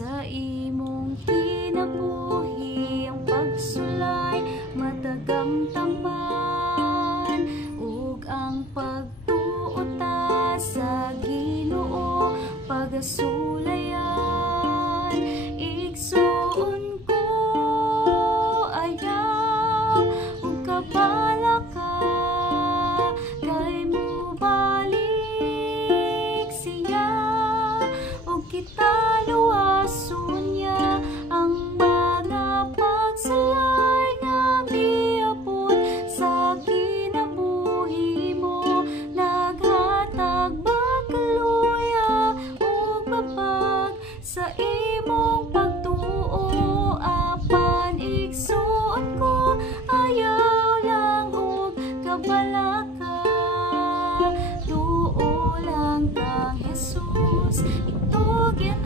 sa imong kinabuhi ang pagsulay matagamtaman ug ang pagtuota sa Ginoo pagasulayan. Igsuon ko ayaw ug kabala ka kay mo balik siya ug kita luwason niya ang mga pagsulay nga miabot sa kinabuhi mo. Naghatag ba kaluya ug mapag sa imong pagtuo apan igsuon ko ayaw lang ug kabala ka. Tuo lang kang Jesus, itugyan